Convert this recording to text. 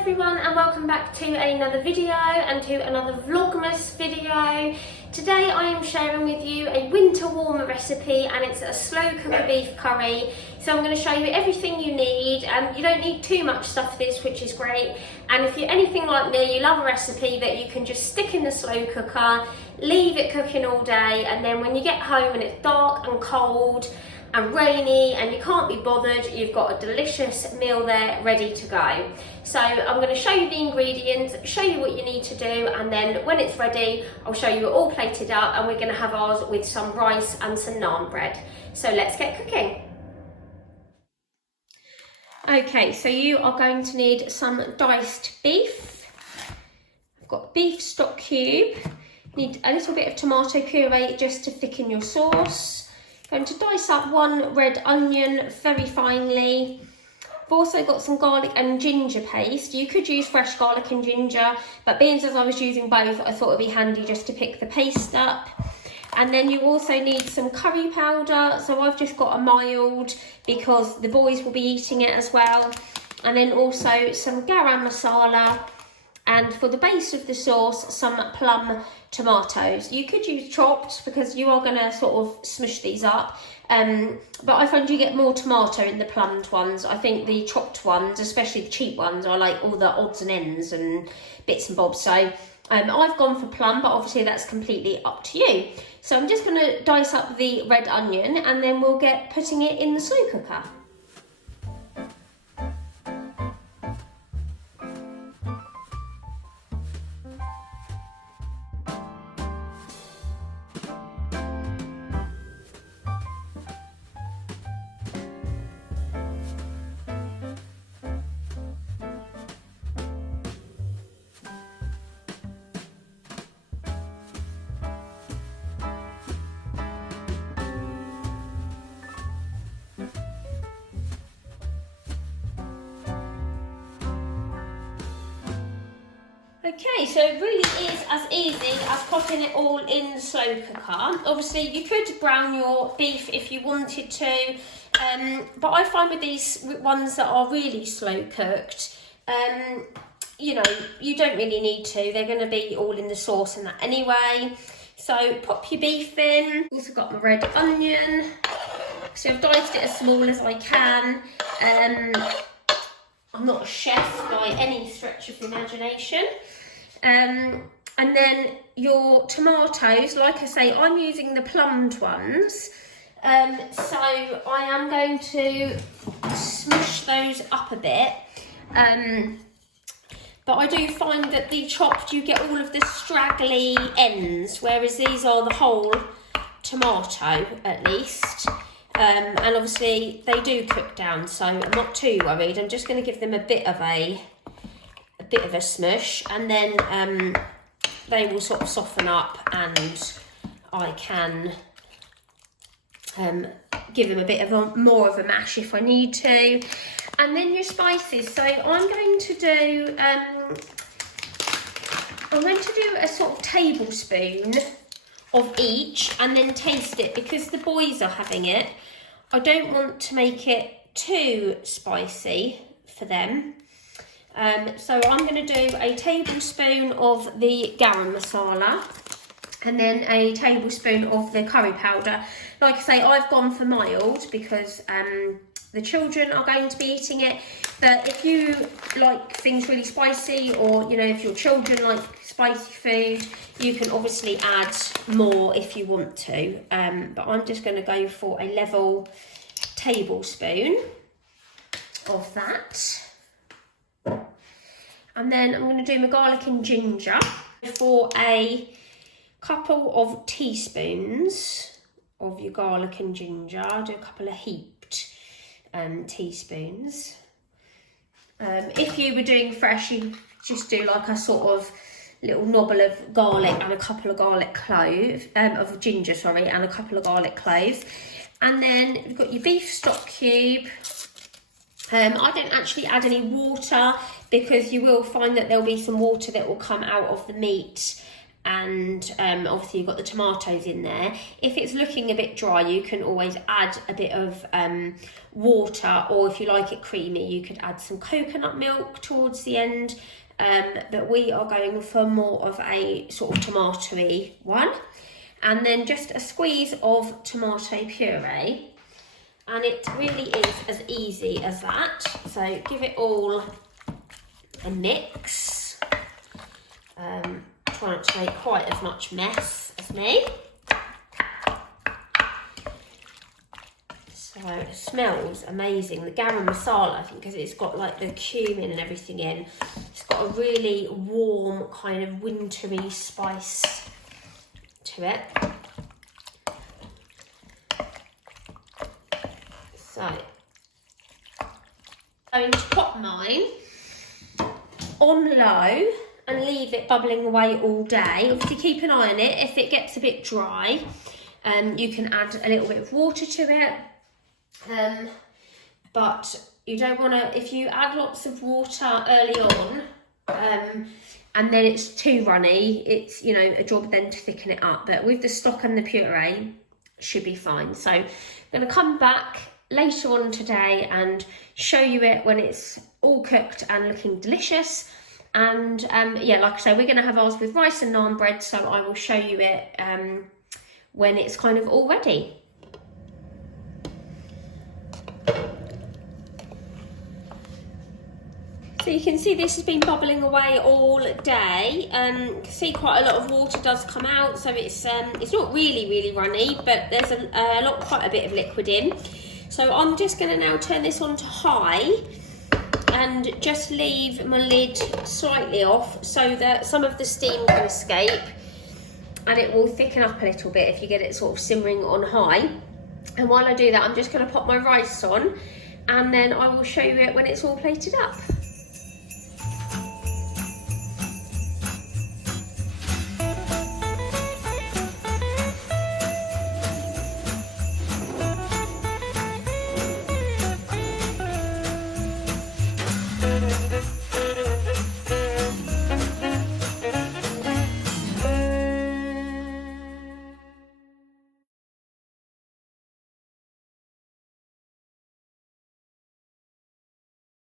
everyone, and welcome back to another video and to another Vlogmas video. Today I am sharing with you a winter warmer recipe, and it's a slow cooker beef curry. So I'm going to show you everything you need. You don't need too much stuff for this, which is great. And if you're anything like me, you love a recipe that you can just stick in the slow cooker, leave it cooking all day, and then when you get home and it's dark and cold and rainy and you can't be bothered, you've got a delicious meal there ready to go. So I'm going to show you the ingredients, show you what you need to do, and then when it's ready I'll show you it all plated up, and we're going to have ours with some rice and some naan bread. So let's get cooking. Okay, so you are going to need some diced beef. I've got beef stock cube. You need a little bit of tomato puree just to thicken your sauce. I'm going to dice up one red onion very finely. I've also got some garlic and ginger paste. You could use fresh garlic and ginger, but being as I was using both, I thought it'd be handy just to pick the paste up. And then you also need some curry powder. So I've just got a mild because the boys will be eating it as well. And then also some garam masala. And for the base of the sauce, some plum tomatoes. You could use chopped because you are going to sort of smush these up. But I find you get more tomato in the plumbed ones. I think the chopped ones, especially the cheap ones, are like all the odds and ends and bits and bobs. So I've gone for plum, but obviously that's completely up to you. So I'm just going to dice up the red onion, and then we'll get putting it in the slow cooker. Okay, so it really is as easy as popping it all in the slow cooker. Obviously, you could brown your beef if you wanted to, but I find with these ones that are really slow cooked, you know, you don't really need to. They're going to be all in the sauce and that anyway. So pop your beef in. Also got my red onion. So I've diced it as small as I can. I'm not a chef by any stretch of the imagination. And then your tomatoes, like I say, I'm using the plumbed ones. So I am going to smush those up a bit. But I do find that the chopped, you get all of the straggly ends, whereas these are the whole tomato at least. And obviously they do cook down, so I'm not too worried. I'm just going to give them a bit of a smush, and then they will sort of soften up, and I can give them a bit of more of a mash if I need to. And then your spices. So I'm going to do a sort of tablespoon of each, and then taste it because the boys are having it. I don't want to make it too spicy for them. So I'm going to do a tablespoon of the garam masala, and then a tablespoon of the curry powder. Like I say, I've gone for mild because the children are going to be eating it. But if you like things really spicy, or you know, if your children like spicy food, you can obviously add more if you want to. But I'm just going to go for a level tablespoon of that. And then I'm going to do my garlic and ginger for a couple of teaspoons of your garlic and ginger. I'll do a couple of heaped teaspoons. If you were doing fresh, you just do like a sort of little knobble of garlic and a couple of garlic cloves, of ginger, sorry, and a couple of garlic cloves. And then you've got your beef stock cube. I don't actually add any water because you will find that there'll be some water that will come out of the meat and obviously you've got the tomatoes in there. If it's looking a bit dry, you can always add a bit of water, or if you like it creamy, you could add some coconut milk towards the end. But we are going for more of a sort of tomatoey one. And then just a squeeze of tomato puree. And it really is as easy as that. So give it all a mix. Try not to make quite as much mess as me. So it smells amazing. The garam masala, I think, because it's got like the cumin and everything in, it's got a really warm kind of wintry spice to it. So I'm going to pop mine on low and leave it bubbling away all day. Obviously keep an eye on it. If it gets a bit dry, you can add a little bit of water to it. But you don't want to, if you add lots of water early on, and then it's too runny, it's, you know, a job then to thicken it up. But with the stock and the puree, should be fine. So I'm going to come back later on today and show you it when it's all cooked and looking delicious. And yeah, like I say, we're going to have ours with rice and naan bread, so I will show you it when it's kind of all ready. So you can see this has been bubbling away all day. You can see quite a lot of water does come out, so it's not really runny, but there's quite a bit of liquid in. So I'm just going to now turn this on to high and just leave my lid slightly off so that some of the steam can escape, and it will thicken up a little bit if you get it sort of simmering on high. And while I do that, I'm just going to pop my rice on, and then I will show you it when it's all plated up.